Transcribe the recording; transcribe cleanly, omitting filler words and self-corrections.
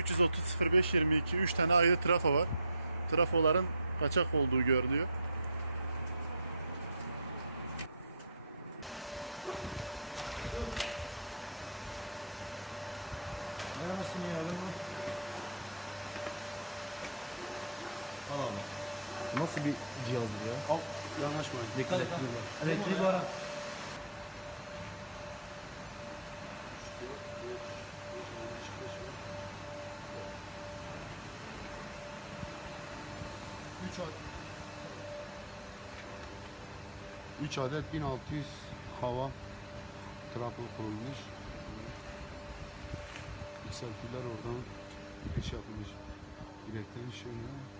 330 05 22 3 tane ayrı trafo var. Trafoların kaçak olduğu görülüyor. Neresin ya ben bu? Al abi. Nasıl bir cihazdır ya? Al yanaşma. Dikkat et. Elektriği var. Üç adet 1600 hava trafo kurulmuş. Yükseltiler oradan giriş yapılmış. Direkten şöyle.